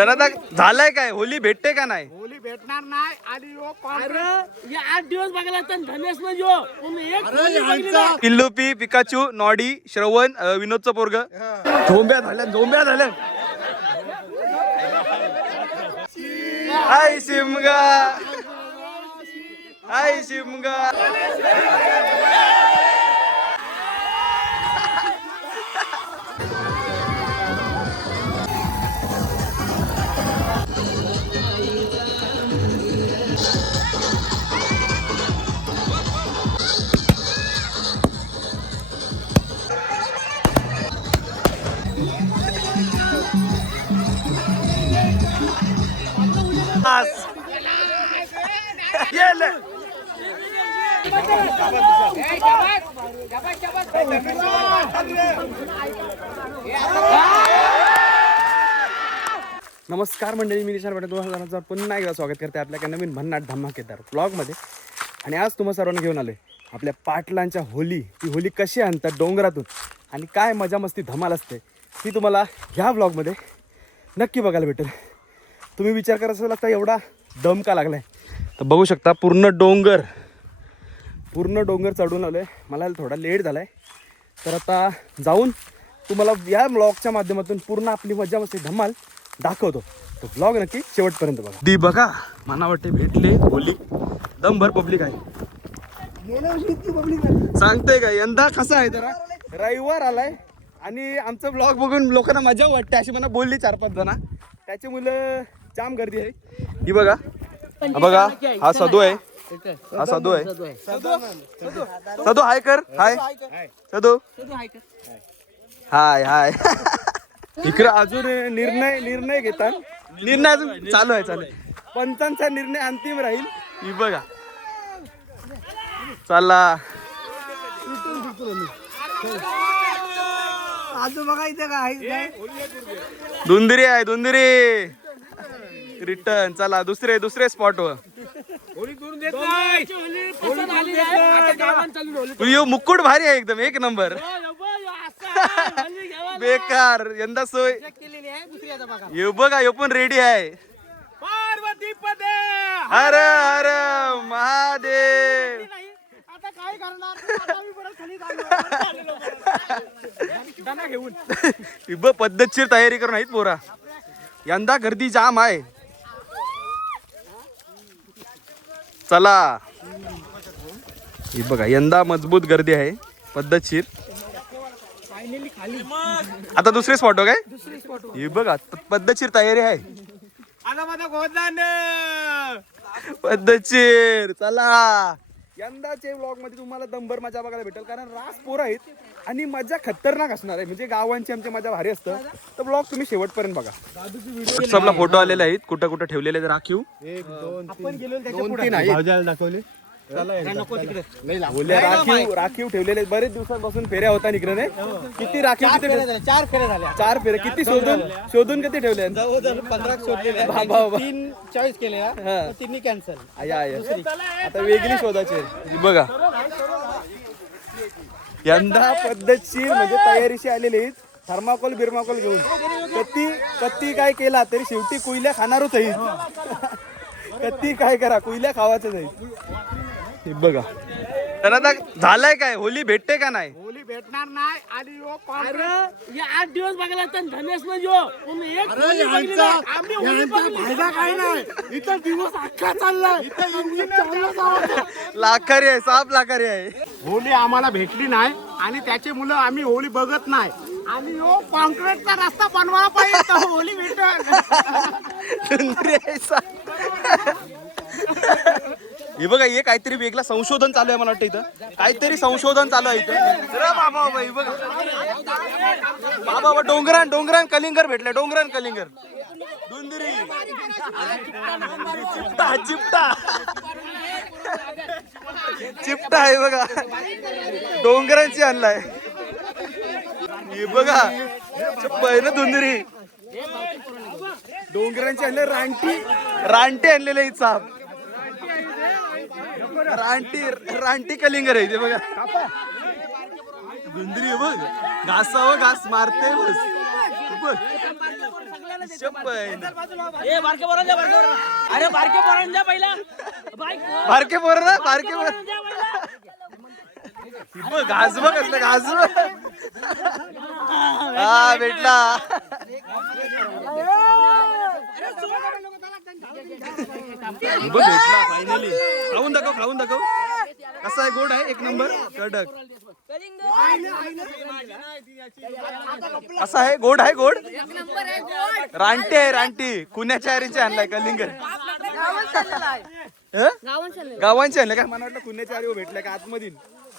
तर आता झालंय काय, होली भेटते का नाही? होली भेटणार नाही आणि 8 दिवस बघायला तर धनेश न जो किल्लुपी, पिकाचू, नॉडी, श्रवण, विनोदचं पोरग झोंब्या झाल्या. हाय शिमगा. नमस्कार मंडळी, मी निशान पाटील तुम्हाला पुन्हा एकदा स्वागत करते आपल्या नवीन भन्नाट धमाकेदार ब्लॉगमध्ये. आणि आज तुम्हा सर्वांना घेऊन आलोय आपल्या पाटलांच्या होली. ती होली कशी आणतात डोंगरातून आणि काय मजा मस्ती धमाल असते ती तुम्हाला ह्या ब्लॉगमध्ये नक्की बघायला भेटेल. तुम्ही विचार करत असाल आता एवढा दम का लागलाय, तर बघू शकता पूर्ण डोंगर चढून आलोय. मला थोडा लेट झालाय, तर आता जाऊन तुम्हाला या ब्लॉगच्या माध्यमातून पूर्ण आपली मजा मस्ती धमाल दाखवतो. तो ब्लॉग नक्की शेवटपर्यंत बघा. दी बघा, मला वाटते भेटले होली दमभर पब्लिक आहे. सांगते का यंदा कसं आहे, जरा रविवार आलाय आणि आमचं ब्लॉग बघून लोकांना मजा वाटते अशी मला बोलली 4-5 जण. त्याची मुलं जाम गर्दी आहे. ही बघा हा सदू आहे. सदू हाय कर. हाय सदू. हाय इकडे अजून निर्णय घेतात. निर्णय अजून चालू आहे. पंचांचा निर्णय अंतिम राहील. ही बघा चला आजू बघा इथे काय धुंदरी रिटर्न. चला दुसरे स्पॉट वर. तू मुकुट भारी आहे एकदम, एक नंबर. बेकार यंदा सोय. ये बघा यो पण रेडी आहे. पार्वती पदे हर हर महादेव. आता काय करणार घेऊन पद्धतशीर तयारी करून आहेत पोरा. यंदा गर्दी जाम आहे. चला ही बघा यंदा मजबूत गर्दी आहे, पद्धतशीर. आता दुसरे स्पॉट हो काय, ही बघा पद्धतशीर तयारी आहे. पद्धतशीर. चला यंदाचे ब्लॉग मध्ये तुम्हाला दंबर मजा बघायला भेटेल, कारण रास पोरं आहेत आणि मजा खतरनाक असणार आहे. म्हणजे गावांची आमची मजा भारी असतं. तर ब्लॉग तुम्ही शेवटपर्यंत बघा. व्हॉट्सअपला फोटो आलेले आहेत, कुठं ठेवलेले आहेत राखीव. आपण गेलो दाखवले राखीव ठेवलेले. बरेच दिवसांपासून फेऱ्या होता इकडे नाही. किती राखीव? 4 फेऱ्या झाल्या. 4 फेऱ्या. किती शोधून किती ठेवले? 15 शोधलेले. 40 केले, 3 कॅन्सल. आता वेगळी शोधायची बघा. यंदा पद्धतशीर म्हणजे तयारीशी आलेली. थर्माकोल बिर्माकोल घेऊन कत्ती काय केला तरी शेवटी कुईल्या खाणारच आहे. कत्ती काय करा, कुईल्या खावाच आहे. हे बघा. तर आता झालंय काय, होली भेटते का नाही? होली भेटणार नाही आणि 8 दिवस बघायला तर धनेश न जो फायदा काय नाही. इथं दिवस अख्खा चाललाय. लाखारी आहे, साप लाखारी आहे. होली आम्हाला भेटली नाही आणि त्याची मुलं आम्ही होली बघत नाही. आणि कॉन्क्रीटचा रस्ता बनवायला पाहिजे तर होली भेटल. हे बघा, हे काहीतरी वेगळं संशोधन चालू आहे. मला वाटतं इथं काहीतरी संशोधन चालू आहे इथं. बाबा डोंगरान कलिंगर भेटले. कलिंगर धुंदरी चिपटा आहे बघा. डोंगरांची आणलाय. हे बघा पहिलं धुंदरी. डोंगरांची आणले. रानटी आणलेले आहेत साप. रानटी कलिंगर आहे ते बघा. धुंदरी बघ, घासावं घास मारते बस. अरे बारके पोरांना द्या पहिला बारके पोर ना बारके पोर घास बघ असलं घास हा भेटला भेटला फायनली खाऊन दाखव कसा आहे गोड आहे एक नंबर कडक कसा आहे गोड रानटी आहे रानटी कुण्याच्या आरीचे आणलाय कलिंगड गावांचे आणलं काय मला वाटलं कुण्याच्या आरी भेटलाय का आतमधील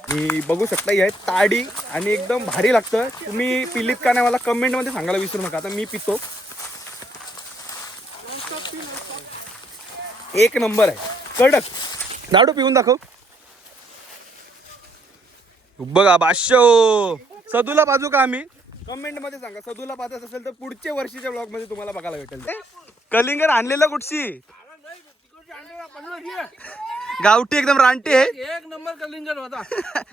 मी बघू शकता ही आहे ताडी आणि एकदम भारी लागतं तुम्ही पिलीत का नाही मला कमेंट मध्ये सांगायला विसरू नका आता मी पितो एक नंबर आहे कडक दाडू पिऊन दाखव बघा बादशो सदूला पाजू का आम्ही कमेंट मध्ये सांगा सदूला पाजत असेल तर पुढच्या वर्षीच्या ब्लॉग मध्ये तुम्हाला बघायला भेटेल कलिंगड आणलेलं कुठची गावठी एकदम रानटी आहे एक नंबर कलिंगड होता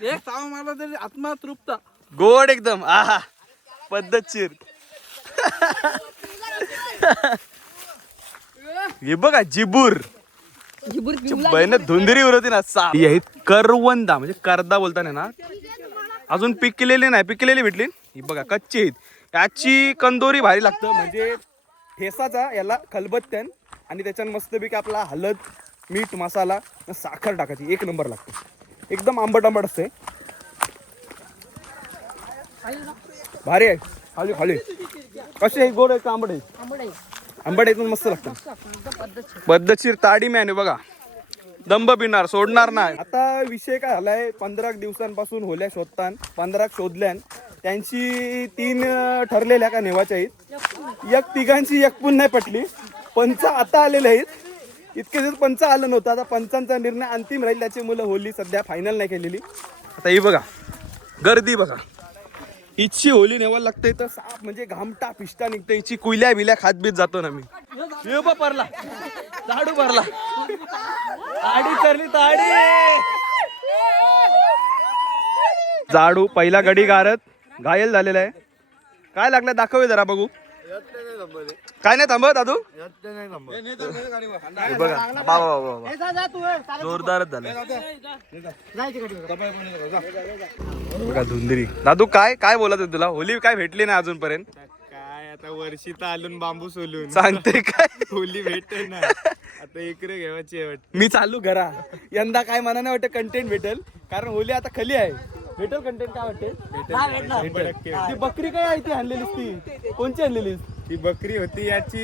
एक साव मारला तरी आत्मा तृप्त गोड एकदम आहा पद्धतशीर हे बघा जिबूर बहिण धुंदरी होती ना ही आहेत करवंदा म्हणजे करदा बोलताना ना अजून पिकलेली नाही पिकलेली भेटली ही बघा कच्ची आहेत याची कंदोरी भारी लागतं म्हणजे ठेसाचा याला खलबत्त्यान आणि त्याच्यात मस्तपैकी आपला हळद मीठ मसाला साखर टाकायची एक नंबर लागतो एकदम आंबट असते भारी आहे खाली खाली कशी आहे गोड आहे का आंबट आहे आंबट आहे मस्त लागतं पद्धतशीर ताडी मॅन बघा दंब पिणार सोडणार नाही आता विषय काय झालाय 15 दिवसांपासून होल्या शोधतान 15 शोधल्यान त्यांची 3 ठरलेल्या का नेवाच्या आहेत एक तिघांची एक पण नाही पटली पंच आता आलेले आहेत इतके दिवस पंच आलं नव्हतं आता पंचांचा निर्णय अंतिम राहील त्याची मुलं होली सध्या फायनल नाही केलेली आता ही बघा गर्दी बघा हिची होली नेवायला लागते तर साप म्हणजे घामटा पिष्टा निघतं हिची कुयल्या बिल्या खातबीत जातो ना मी ये बा परला दाडू भरला ताडी करली ताडी जाडू पहिला गडी गारत घायल झालेला आहे काय लागलं दाखव जरा बघू काय नाही थांबत दादू बघा जोरदारच झालं बघा धुंदरी दादू काय काय बोलत तुला होली काय भेटली नाही अजूनपर्यंत काय आता वर्षी तर आलून बांबू सोलून सांगते काय होली भेटते ना आता इकडे घेवायची आहे मी चालू घरा यंदा काय मला नाही वाटत कंटेंट भेटेल कारण होली आता खाली आहे भेटेल कंटेंट काय वाटते ती बकरी काय आहे ती आणलेलीस ती कोणची आणलेलीस ती बकरी होती याची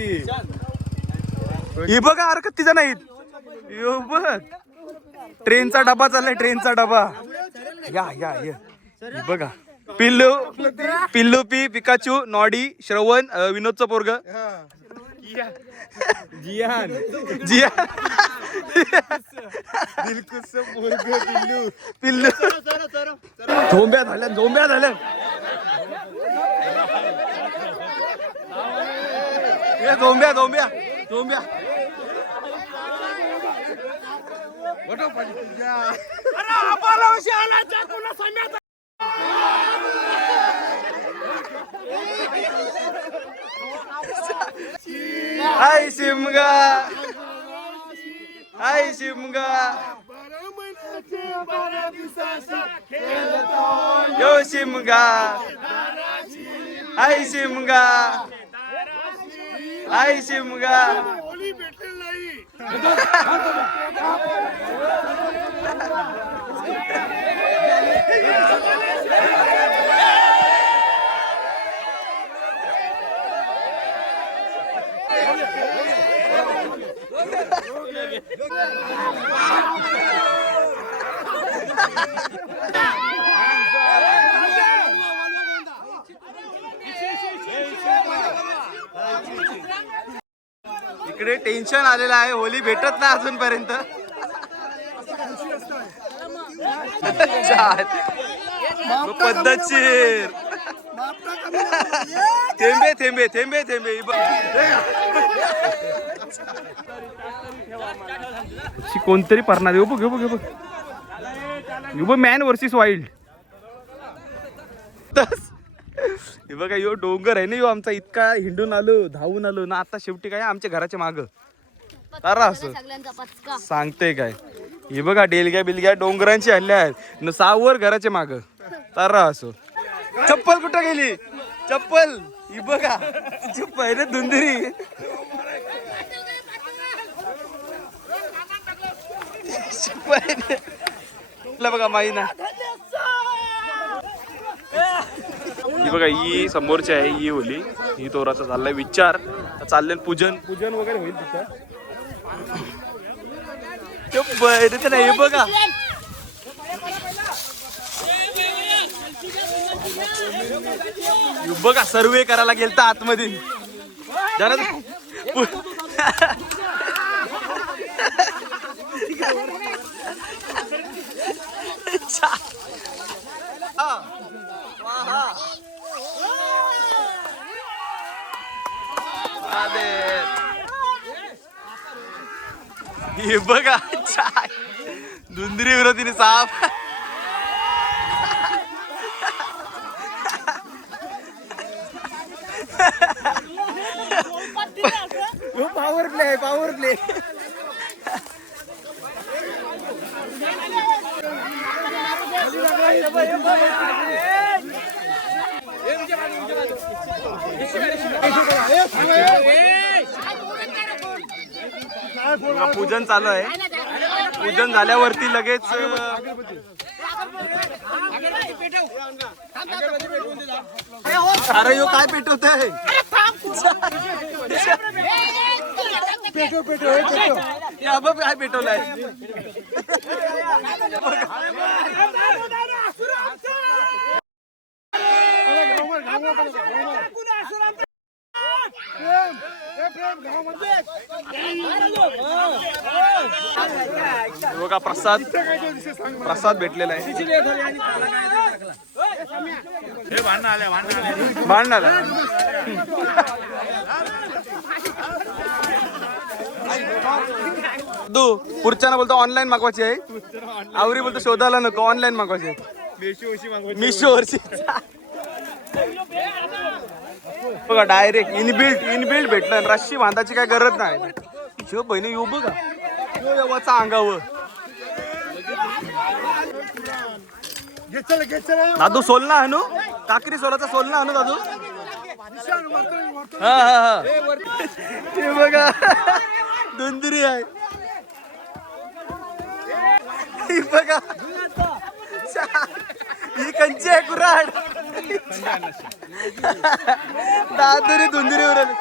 ही बघा हरकत तिचा नाहीत यो बघ ट्रेनचा डबा चाललाय ट्रेनचा डबा या या या ही बघा पिल्लू पिल्लू पी पिकाचू नॉडी श्रवण विनोदचं पोरग जियान जिया दिलकुश पोरग पिल्लू पिल्लू झोंब्या झाल्या झोंब्या हाय शिमगा यो शिमगा हाय शिमगा होली भेटलेली नाही इकडे टेन्शन आलेलं आहे होली भेटत नाही अजूनपर्यंत पद्धतशीर थेंबे कोणतरी पडणार बघ मॅन वर्सेस वाईल्ड हे बघा यो डोंगर आहे ना यो आमचा, इतका हिंडून आलो धावून आलो ना, आता शेवटी काय आमच्या घराच्या माग तारा असं सगळ्यांचा पचका. सांगते काय. हे बघा डेलग्या बिलग्या डोंगरांची हल्ल्या आहेत न सावर घराच्या माग तारा असो. चप्पल कुठं गेली चप्पल, ही बघा पहिलं धुंदरी. बघा माई ना, ही बघा ही समोरची आहे ही होली. ही तोराचा चाललाय विचार, चाललंय पूजन पूजन वगैरे होईल तिथं. नाही बघा बघा सर्वे करायला गेलता आतमध्ये जरा हे बघा धुंदरी विरोधीने साप. पॉवर प्ले आहे पॉवर प्ले. पूजन चालू आहे. पूजन झाल्यावरती लगेच अरे यो काय पेटवत आहे. काय पेटवलंय. बघा प्रसाद प्रसाद भेटलेला आहे. भांडण तू पुढच्या बोलतो ऑनलाईन मागवायची आहे. आवरी बोलतो शोधायला नको ऑनलाईन मागवायची आहे. मिशोवरची बघा डायरेक्ट इनबिल्ट भेटलं. रस्सी बांधाची काय गरज नाही. शिव बहिणी येऊ बघा वाचा अंगावर. दादू सोलना हानू काकरी सोलाचा सोलना हानू दादू. हा हा हा ते बघा धुंदरी आहे. ही बघा ही कंची आहे कुऱ्हाड. दादूरी धुंदरीवर आली.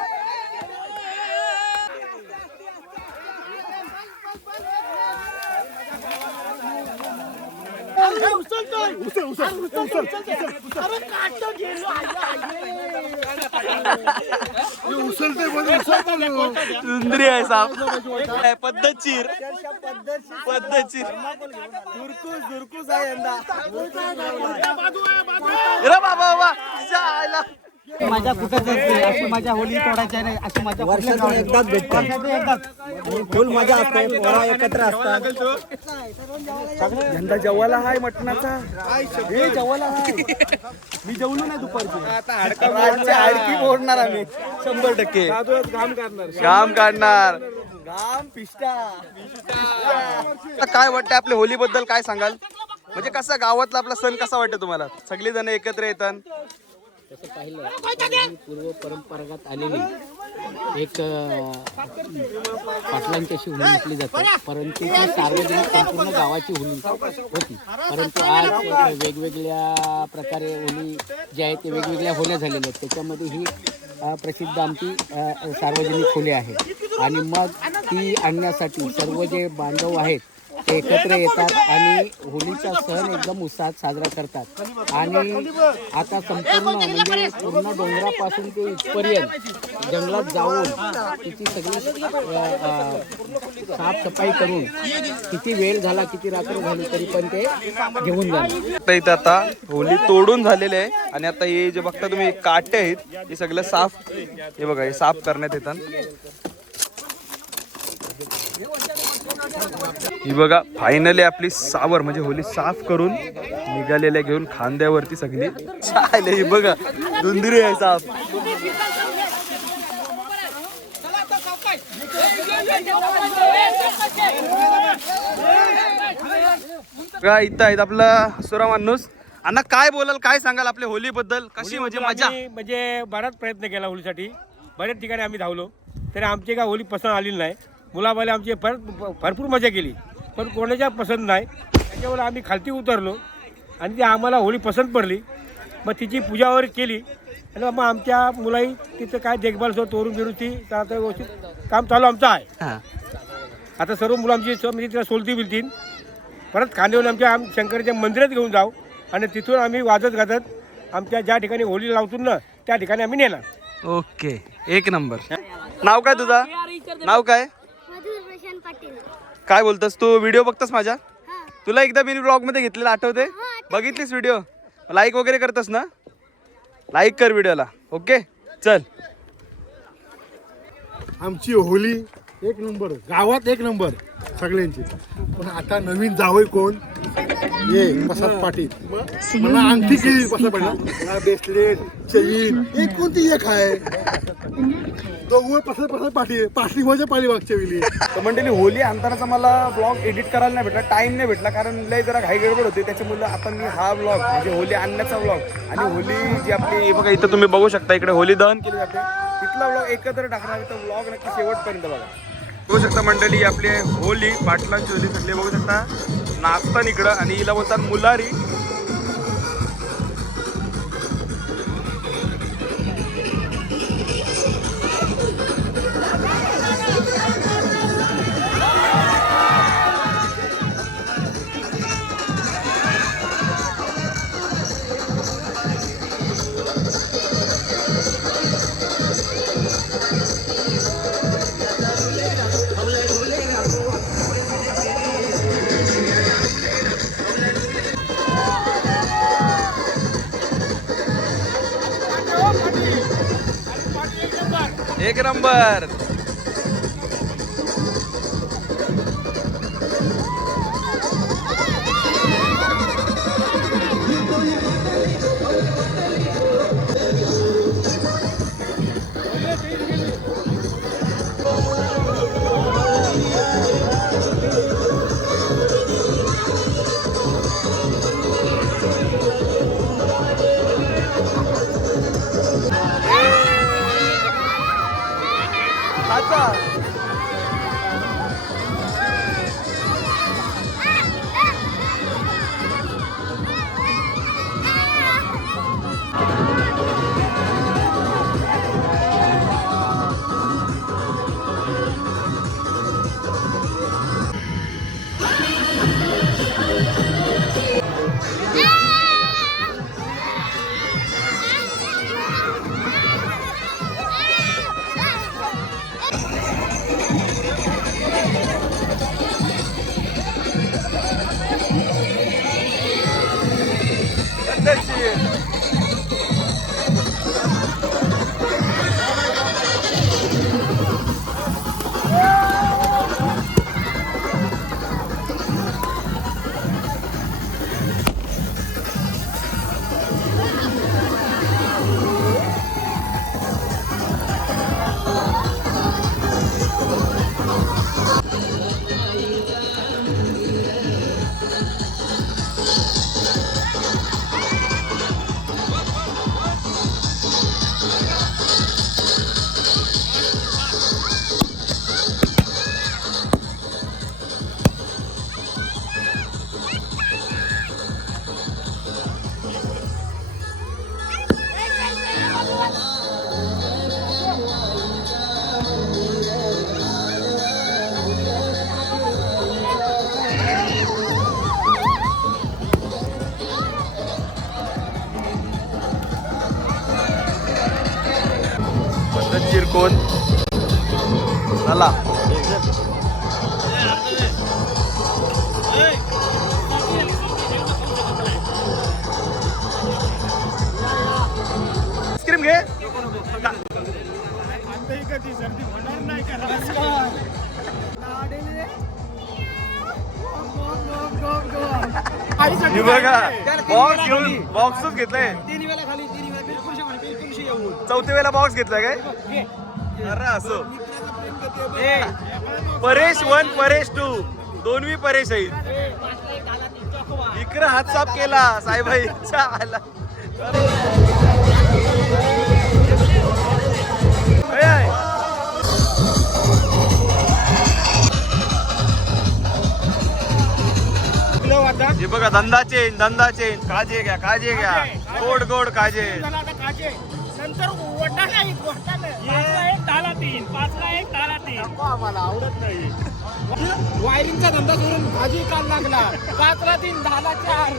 सुंदरी आहे साप. पद्धतशीर पद्धतशीर झुरकूस आहे यंदा. बाबा बाबा माझ्या कुठं अशी माझ्या होली तोडायची नाही. अशी माझ्या वर्षातून एकदाच भेटते. फुल मजा असते. पोरा एकत्र असतात. यंदा जेवायला हाय मटणाचा. हे जेवायला हाय. मी जेवलो नाही दुपारची. हाडकी मोडणार आम्ही 100%. घाम काढणार घाम पिष्टा. काय वाटतं आपल्या होली बद्दल काय सांगाल. म्हणजे कसा गावातला आपला सण कसा वाटतं तुम्हाला. सगळी जण एकत्र येतात. तसं पाहिलं ही पूर्व परंपरागत आलेली एक पाटलांची अशी होली म्हटली जाते. परंतु ती सार्वजनिक संपूर्ण गावाची होली होती. परंतु आज वेगवेगळ्या प्रकारे होली जे आहे ते वेगवेगळ्या होल्या झालेल्या आहेत. त्याच्यामध्ये ही प्रसिद्ध आमची सार्वजनिक होली आहे. आणि मग ती आणण्यासाठी सर्व जे बांधव आहेत ते एकत्र येतात आणि होलीचा सण एकदम उत्साहात साजरा करतात. आणि आता संपूर्ण म्हणजे पूर्ण डोंगरापासून ते इथपर्यंत जंगलात जाऊन तिची सगळी साफसफाई करून किती वेळ झाला किती रात्र झाली तरी पण ते घेऊन जाणार. इथं आता होली तोडून झालेले आहे. आणि आता हे जे बघता तुम्ही काटे आहेत हे सगळं साफ. हे बघा हे साफ करण्यात येतात. ही बघा फायनली आपली सावर म्हणजे होली साफ करून निघालेल्या घेऊन खांद्यावरती सगळी चालले. ही बघा धुंदुरी आहे साफ. बघा इथं आहेत आपला सुरा माणूस. अण्णा काय बोलाल, काय सांगाल आपल्या होली बद्दल? कशी म्हणजे मजा? म्हणजे बराच प्रयत्न केला होलीसाठी. बऱ्याच ठिकाणी आम्ही धावलो तरी आमची काय होली पसंत आलेली नाही. मुलाबाले आमची भरपूर मजा केली पण कोणाच्या पसंत नाही. त्याच्यावर आम्ही खालती उतरलो आणि ती आम्हाला होळी पसंत पडली. मग तिची पूजा वगैरे केली आणि मग आमच्या मुलाही तिथं काय देखभाल तोरून बिरूची आता व्यवस्थित काम चालू आमचं आहे. आता सर्व मुलं आमची म्हणजे तिला सोलती बिलतील परत खांदेवर आमच्या शंकराच्या मंदिरात घेऊन जाऊ आणि तिथून आम्ही वाजत गाजत आमच्या ज्या ठिकाणी होळी लावतो ना त्या ठिकाणी आम्ही नेणार. ओके, एक नंबर. नाव काय तुझा? नाव काय? काय बोलतोस तू? व्हिडिओ बघतोस माझ्या? तुला एकदा मी ब्लॉग मध्ये घेतलेला आठवते? बघितलीस व्हिडिओ? लाईक वगैरे करतोस ना? लाईक कर व्हिडिओला. ओके चल. आमची होली एक नंबर, गावात एक नंबर सगळ्यांची. पण आता नवीन जावई कोण? ये प्रसाद पाटील. मला अंगठी केली प्रसाद पाटील, ब्रेसलेट, चेन, एक कोणती एक आहे. दोघं प्रसाद पाटील पाठीमागच्या पाली मागच्या वेळी. तर मंडळी होली आणतानाचा मला ब्लॉग एडिट करायला नाही भेटला, टाइम नाही भेटला कारण लय जरा घाई गडबड होती. त्याच्यामुळे आता मी हा ब्लॉग म्हणजे होली आणण्याचा ब्लॉग आणि होली जी आपली बघा इथं तुम्ही बघू शकता इकडे होली दहन केली जाते तिथला ब्लॉग एकत्र टाकणार. तर ब्लॉग नक्की शेवटपर्यंत बघा. बघू शकता मंडळी आपली होली पाटलांची होली सगळे बघू शकता नाचतात इकडं आणि हिला बोलतात मुलारी. एक नंबर. चिरकोन चला. आईस्क्रीम घे. कधी सर्दी होणार नाही का? हे बघा बॉक्स घेऊन बॉक्सच घेतलाय. चौथ्या वेळेला बॉक्स घेतलाय काय? अरे असो. परेश 1 परेश 2 दोन्ही परेश आहेत. इकडे हात साफ केला साहेबाई आला. हे बघा धंदा चेंज काजे घ्या गोड गोड काजे. नंतर वटाणा एक दहाला 3 5ला 1 दहाला 3 आम्हाला आवडत नाही. वायरिंगचा धंदा करून भाजी काल लागला 5ला 3 10ला 4.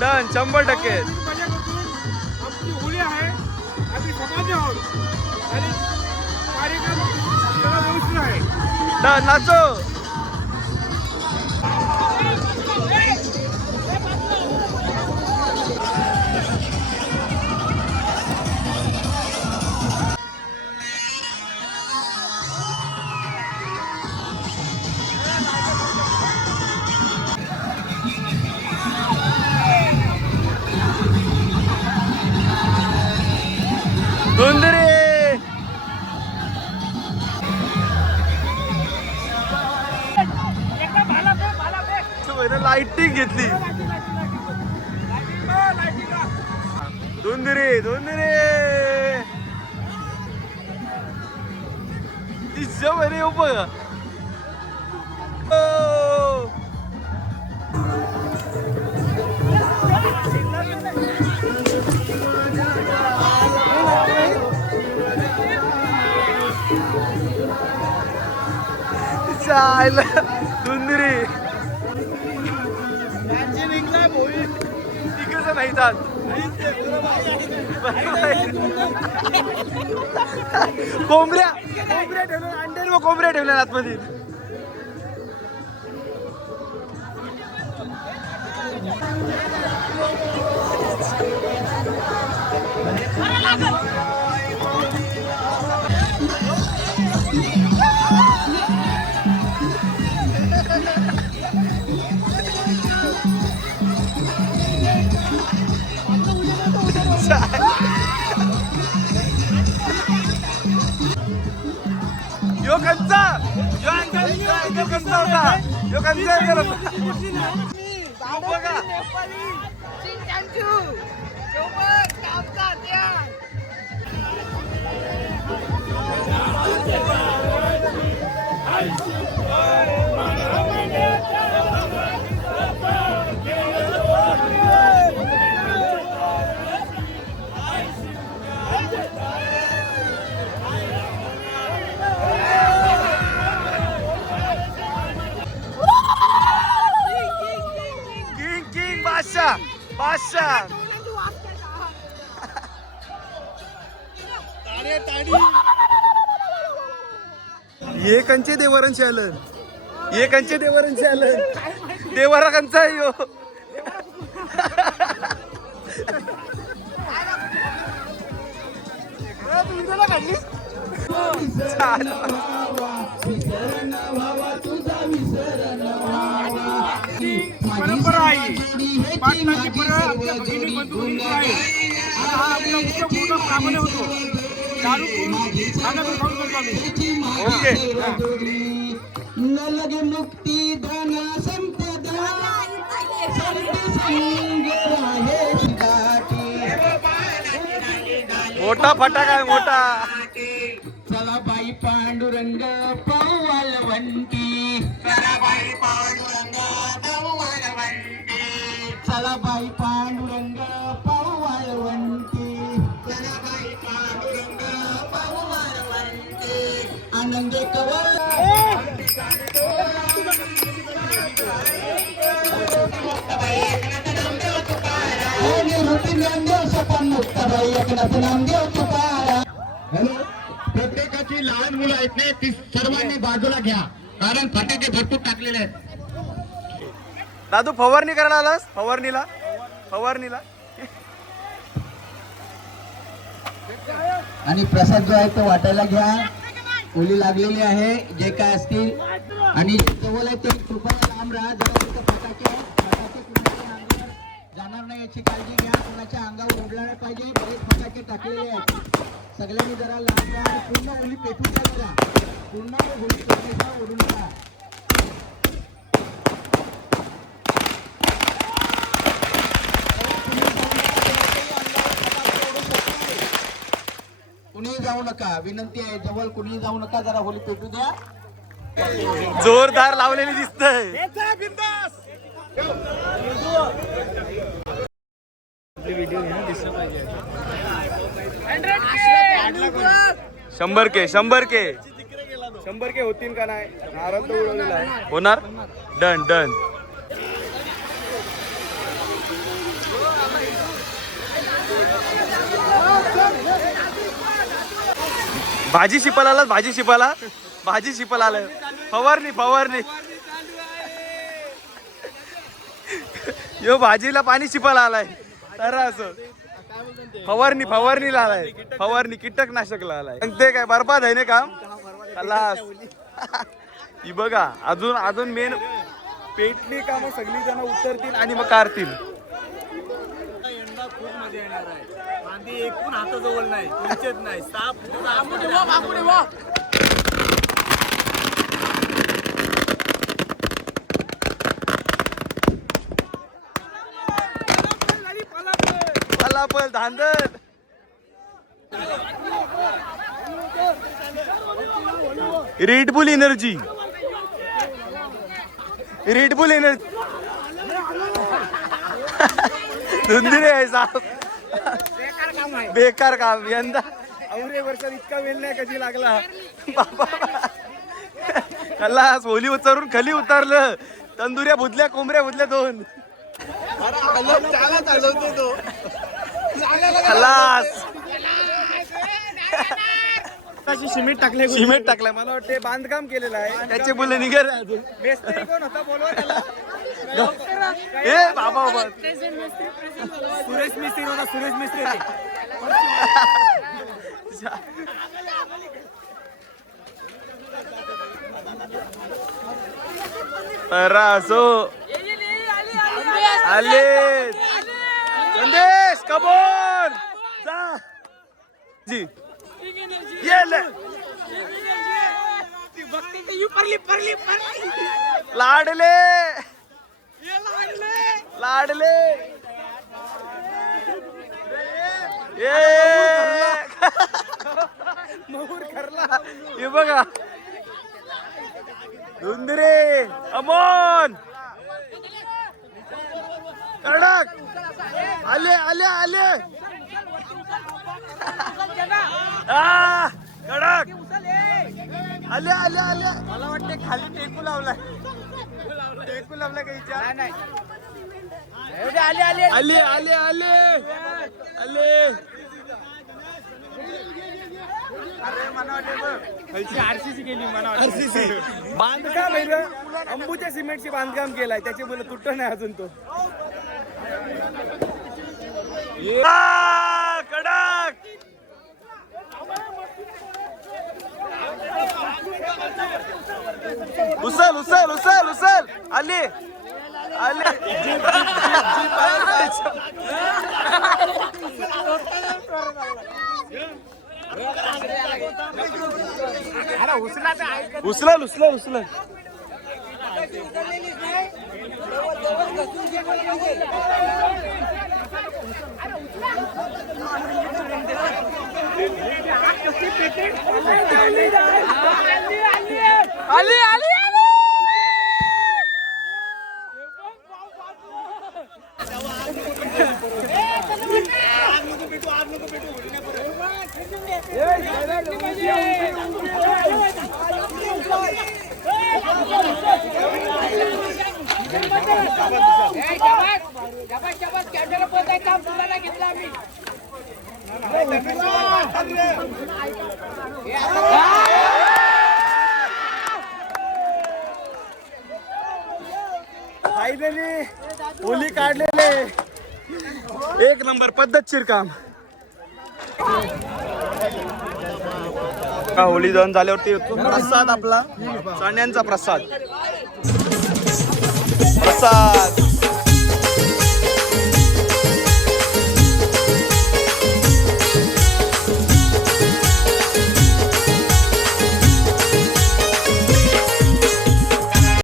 डन 100%. आमची होळी आहे. आम्ही समाज आहोत आणि कार्यक्रम व्यवस्थित आहे. Done nacho. लाइटिंग घेतली. धुंदरे तिच्या बरे बघा. चायला धुंदरी तिकडचं नाही जात. कोंबड्या ठेवल्या अंडे व कोंबड्या ठेवल्या आतमध्ये. यो कंचा बघा. बादशाह ये कंचे देवरण शालन ये कंचे देवरांचे आलं देवरा कंचा आहे यो परंपरा आहे पाटलांची परंपरा आमच्या भगिनी बंधूंची आहे आणि हा आपला मुख्य मोठा प्रामाण्य होतो दारू पिऊन खाणं बी खाऊन करतो आम्ही ओके मोठा फटाका आहे मोठा चला बाई पांडुरंग पवालवंती चला बाई पांडुरंग आनंद कवळ हॅलो प्रत्येकाची लहान मुलं आहेत ना ती सर्वांनी बाजूला घ्या कारण फटाके भरपूर टाकलेले आहेत. दादू फवारणी करायला आलास फवारणीला आणि प्रसाद जो आहे तो वाटायला घ्या. ओली लागलेली आहे जे काय असतील आणि जवळ आहे ते कृपया लांब राहा. जरा फटाके कुणाच्या अंगावर जाणार नाही याची काळजी घ्या. कुणाच्या अंगावर उडला नाही पाहिजे. बरेच फटाके टाकलेले आहेत. सगळ्यांनी जरा लांब राहा. पूर्ण ओली पेटून द्या. जरा पूर्ण ओली पेटून ओढून द्या. कुणी जाऊ नका. विनंती आहे जवळ कुणी जाऊ नका. जरा होली पेटू द्या. जोरदार लावलेली दिसतंय शंभर के होतील का नाही नारळ तर उडवलेला आहे होणार डन भाजी शिपाला आलं फवारणी यो भाजीला पाणी शिपाला आलाय तर असं फवारणीला आलाय फवारणी कीटकनाशकला आलाय ते काय बरबाद आहे ना काम खलास ही बघा अजून मेन पेटली का मग सगळी जण उतरतील आणि मग कारतील यंदा खूप मजा येणार आहे. कांदी एकूण हाताजवळ नाही तुमचेच नाही साप फलाफल धांदल रेडबुल एनर्जी धुंदीरे आहे साप बेकार काम यंदा अवरे वर्षात इतका वेळ नाही कधी लागला खलास होली उतरून खाली उतरलं तंदुऱ्या बुदल्या कोंबऱ्या बुदल्या दोन खलास सिमेंट टाकलंय मला वाटते बांधकाम केलेलं आहे त्याचे बोलले निघेल मेस्त्री कोण होता बोलवा त्याला ए बाबा सुरेश मिस्त्री होता सुरेश मिस्त्री असो आले संदेश कबोर जा जी ये ले लाडले महूर करला हे बघा धुंदरे अमोन कडक आले कडक आले मला वाटते खाली टेकू लावलाय काही नाही आले अरे आरसीसी केली म्हणा बांधकाम आहे रे. अंबुच्या सिमेंटची बांधकाम केलाय त्याची मुलं तुटत नाही अजून तो. कडक उचल उचल उचल उचल आली आली. उचल उचल उचल. आली आली फायनली होली काढलेले. एक नंबर पद्धतशीर काम. होली दहन झाल्यावरती प्रसाद आपला चण्यांचा प्रसाद.